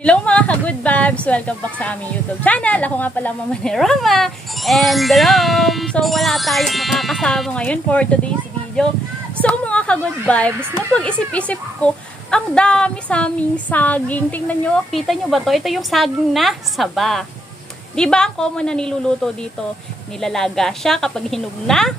Hello mga ka-good vibes! Welcome back sa aming YouTube channel. Ako nga pala Mama ni Roma and Rome. So wala tayong makakasama ngayon for today's video. So mga ka-good vibes, napag-isip-isip ko, ang dami sa aming saging. Tingnan nyo, kita nyo ba to? Ito yung saging na saba. Diba ang common na niluluto dito? Nilalaga siya kapag hinog na,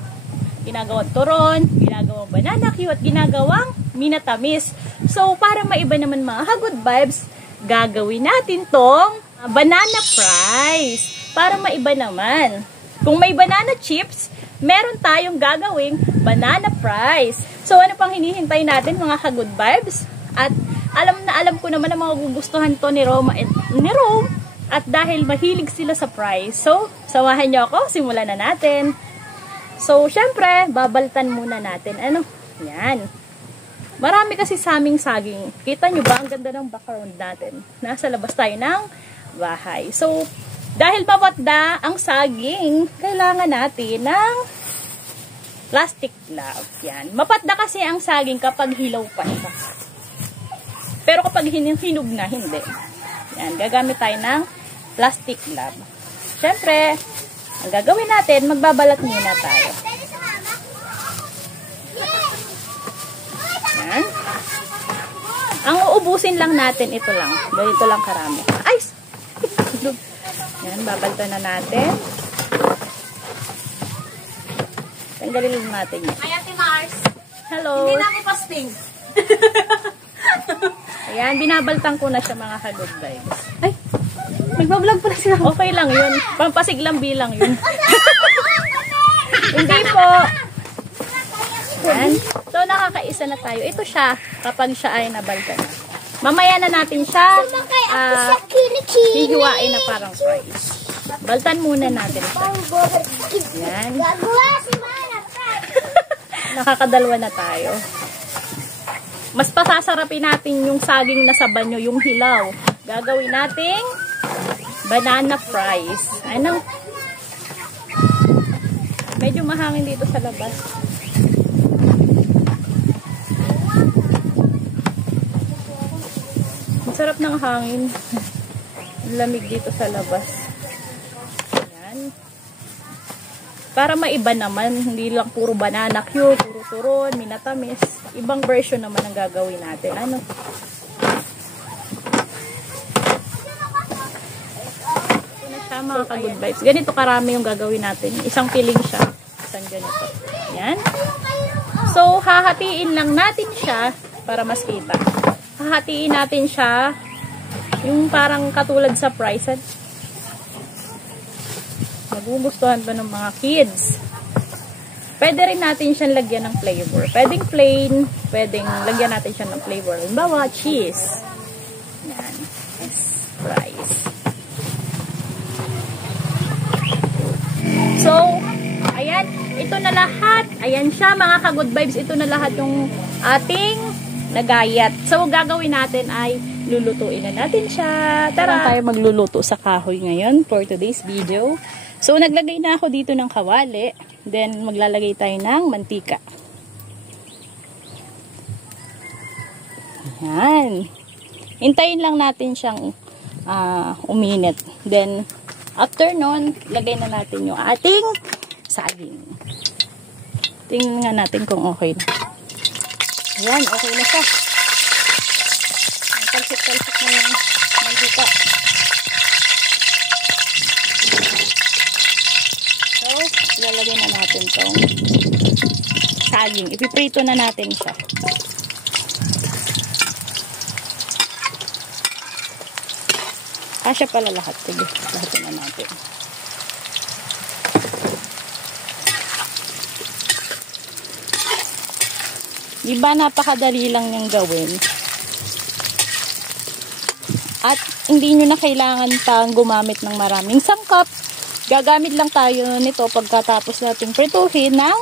ginagawang turon, ginagawang banana cue, at ginagawang minatamis. So para maiba naman mga ka-good vibes, gagawin natin tong banana fries para maiba naman. Kung may banana chips, meron tayong gagawing banana fries. So ano pang hinihintay natin mga ka-good vibes? At alam ko naman na magugustuhan to ni Roma at ni Rome. At dahil mahilig sila sa fries, so samahan niyo ako, simulan na natin. So syempre, babaltan muna natin. Ano? Yan. Marami kasi sa aming saging. Kita nyo ba? Ang ganda ng background natin. Nasa labas tayo ng bahay. So, dahil pabatda ang saging, kailangan natin ng plastic glove. Yan. Mapatda kasi ang saging kapag hilaw pa siya. Pero kapag hinog na, hindi. Yan. Gagamit tayo ng plastic glove. Siyempre, ang gagawin natin, magbabalat muna tayo. Yan. Ang uubusin lang natin, ito lang. Ganito lang karami. Ay! Yan, babalto na natin. Tanggalin lang natin yan. Ay, Ate Mars. Hello. Hindi na ako pasting. Ayan, binabaltang ko na siya mga ka-good vibes. Ay, nagbablog pala sila. Okay lang yun. Pampasiglambi lang yun. Hindi po. Yan. So, nakakaisa na tayo. Ito siya, kapag siya ay nabalta na. Mamaya na natin siya hihiwain na parang fries. Baltan muna natin siya. Yan. Nakakadalwa na tayo. Mas pasasarapin natin yung saging na sa banyo, yung hilaw. Gagawin nating banana fries. Ano? Medyo mahangin dito sa labas. Masarap ng hangin. Lamig dito sa labas. Ayan. Para maiba naman, hindi lang puro banana cue, puro turon, minatamis. Ibang version naman ang gagawin natin. Ano? Ito na siya mga ka-good vibes. Ganito karami yung gagawin natin. Isang piling siya. Isang ganito. Ayan. So, hahatiin lang natin siya para mas kita. Hahatiin natin siya yung parang katulad sa fries. Nagugustuhan to ng mga kids. Pwede rin natin siyang lagyan ng flavor. Pwedeng plain, pwedeng lagyan natin siya ng flavor. Halimbawa, cheese. Yan. Yes, fries. So, ayan. Ito na lahat. Ayan siya mga ka-good vibes. Ito na lahat yung ating nagayat. So, gagawin natin ay lulutuin na natin siya. Tara! Tayo magluluto sa kahoy ngayon for today's video. So, naglagay na ako dito ng kawali. Then, maglalagay tayo ng mantika. Ayan. Hintayin lang natin siyang uminit. Then, after nun, lagay na natin yung ating saging. Tingnan nga natin kung okay na. Ayan, okay na siya. Talsik-talsik na yung mantika. So, ilalagay na natin itong saging. Ipiprito na natin siya. Kasya pala lahat. Sige, lahatin na natin. Diba napakadali lang niyang gawin. At hindi nyo na kailangan pang gumamit ng maraming sangkap. Gagamit lang tayo nito pagkatapos natin prituhin ng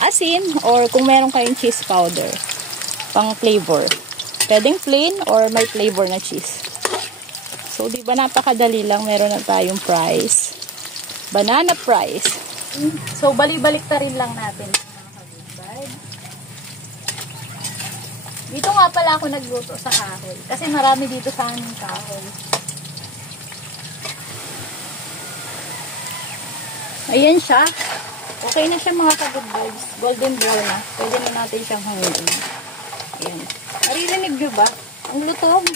asin or kung meron kayong cheese powder pang flavor. Pwedeng plain or may flavor na cheese. So, diba napakadali lang, meron na tayong fries. Banana fries. So, balik-balik ta rin lang natin. Dito nga nga pala ako nagluto sa kahoy. Kasi marami dito sa aming kahoy. Ayan siya. Okay na siya mga ka-good vibes. Golden brown na. Pwede na natin siyang hanguin. Ayan. Naririnig nyo ba? Ang lutong.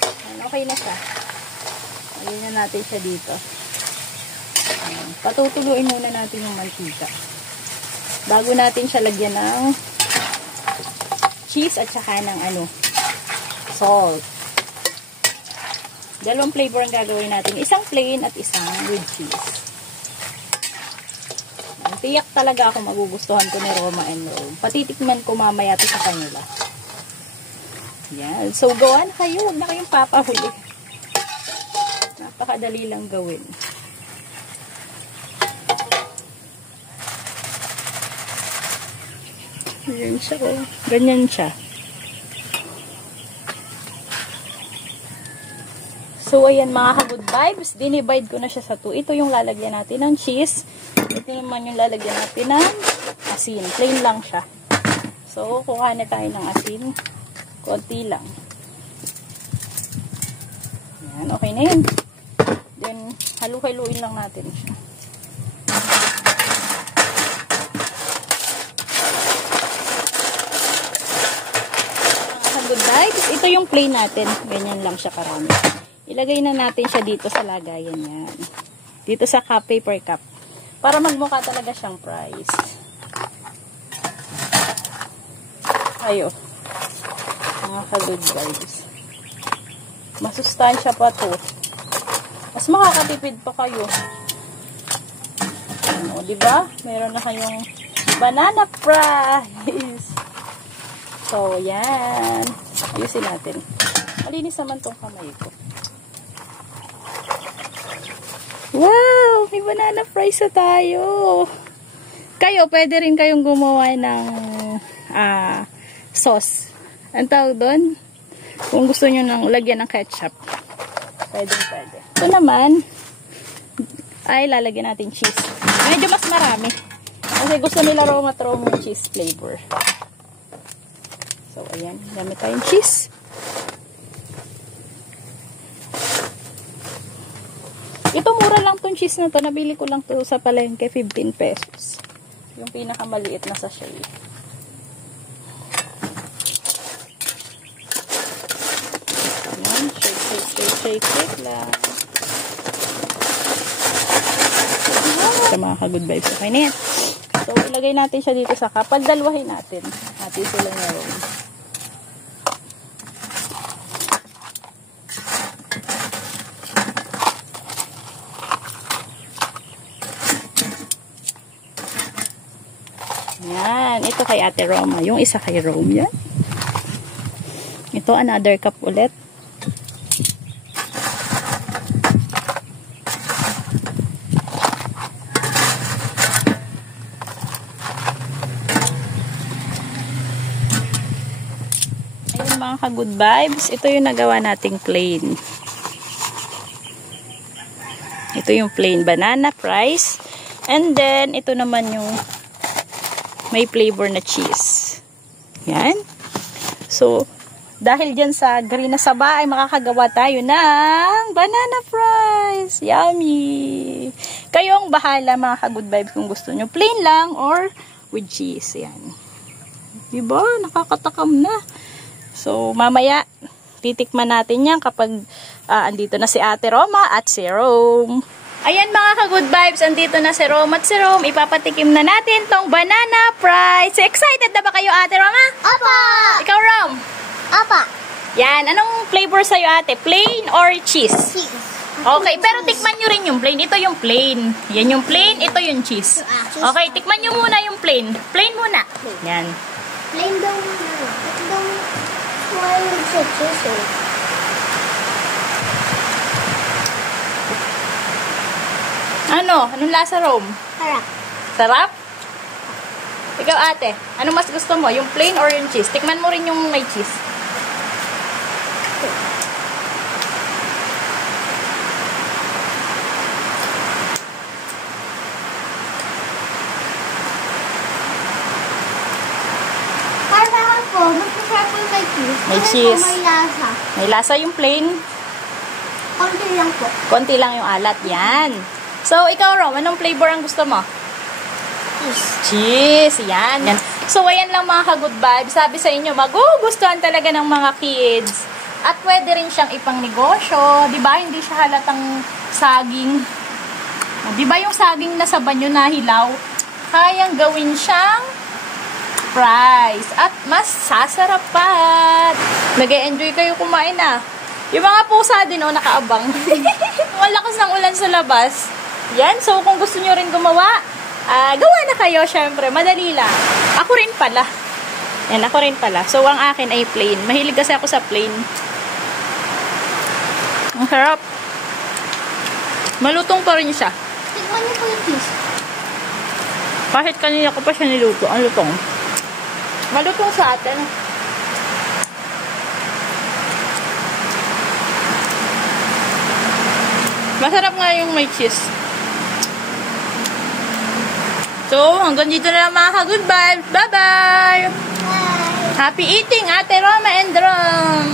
Ayan, okay na siya. Lagyan na natin siya dito. Ayan. Patutuluin muna natin yung mantika. Bago natin siya lagyan ng cheese at saka ng salt. Dalawang flavor ang gagawin natin. Isang plain at isang with cheese. Tiyak talaga ako magugustuhan ko ni Roma and Rome. Patitikman ko mamaya ito sa kanila. Yan. So, gawan kayo. Huwag na kayong papahuli. Napakadali lang gawin. Ganyan siya. Oh. Ganyan siya. So, ayan mga ka-good vibes. Dinivide ko na siya sa 2. Ito yung lalagyan natin ng cheese. Ito naman yung lalagyan natin ng asin. Plain lang siya. So, kuha na tayo ng asin. Konti lang. Ayan, okay na yun. Then, halu-haluin lang natin siya. Good vibes. Ito yung plain natin. Ganyan lang siya karami. Ilagay na natin siya dito sa lagayan yan. Dito sa paper cup. Para magmukha talaga siyang fries. Ayo. Mga ka-good vibes. Masustansya pa to. Mas makakatipid pa kayo. Ano, diba? Meron na kayong banana fries. So, yan. Ayusin natin. Malinis naman tong kamay ko. Wow! May banana fries na tayo. Kayo, pwede rin kayong gumawa ng sauce. Ang tawag doon? Kung gusto nyo nang lagyan ng ketchup. Pwede. Ito naman, ay lalagyan natin cheese. Medyo mas marami. Kasi gusto nila Roma yung cheese flavor. So, ayan. Gamit tayong cheese. Ito, mura lang tong cheese na to. Nabili ko lang to sa palengke, 15 pesos. Yung pinakamaliit na sachet. Ayan, shake lang. Sa mga ka-good vibes. Okay na yan. So, ilagay natin siya dito sa cup. Pagdalwahin natin. Hati sila niya ron. Yan. Ito kay Ate Roma. Yung isa kay Rome. Yan. Ito, another cup ulit. Ayun mga ka-good vibes. Ito yung nagawa nating plain. Ito yung plain banana fries. And then, ito naman yung may flavor na cheese. Yan. So, dahil dyan sa green na saba ay makakagawa tayo ng banana fries. Yummy! Kayo ang bahala mga ka-good vibes kung gusto nyo. Plain lang or with cheese. Yan. Diba? Nakakatakam na. So, mamaya, titikman natin yan kapag andito na si Ate Roma at si Rome. Ayan mga ka-good vibes, andito na si Rome at si Rome. Ipapatikim na natin tong banana fries. Excited na ba kayo, Ate Roma? Opo! Ikaw, Rome? Opo! Yan, anong flavor sa'yo, ate? Plain or cheese? Cheese. Okay, pero tikman nyo rin yung plain. Ito yung plain. Yan yung plain, ito yung cheese. Okay, tikman nyo muna yung plain. Plain muna. Yan. Plain daw muna. Ito daw wild sa cheese eh. Ano? Anong lasa, Rome? Harap. Sarap? Ikaw, ate, ano mas gusto mo? Yung plain or yung cheese? Tikman mo rin yung may cheese. Para May Ito po, cheese. may lasa. May lasa yung plain. Konti lang po. Konti lang yung alat. Yan. So, ikaw, Rom, anong flavor ang gusto mo? Cheese. Cheese. Yan. Yan. So, ayan lang mga ka-good vibes. Sabi sa inyo, magugustuhan talaga ng mga kids. At pwede rin siyang ipang negosyo. Diba? Hindi siya halatang saging. Diba yung saging na sa banyo na hilaw? Kayang gawin siyang fries. At mas sasarap pa. Nag-e-enjoy kayo kumain na. Yung mga pusa din, oh, nakaabang. Malakas ng ulan sa labas. Yan. So, kung gusto nyo rin gumawa, gawa na kayo, syempre. Madali lang. Ako rin pala. Yan, ako rin pala. So, ang akin ay plain. Mahilig kasi ako sa plain. Ang sarap. Malutong pa rin siya. Tikman niyo po yung cheese. Kahit kanina ko pa siya niluto. Ang lutong. Malutong sa atin. Masarap nga yung may cheese. So, hanggang dito na lang mga ka-good vibes. Bye-bye! Bye! Happy eating, Ate Roma and Rom!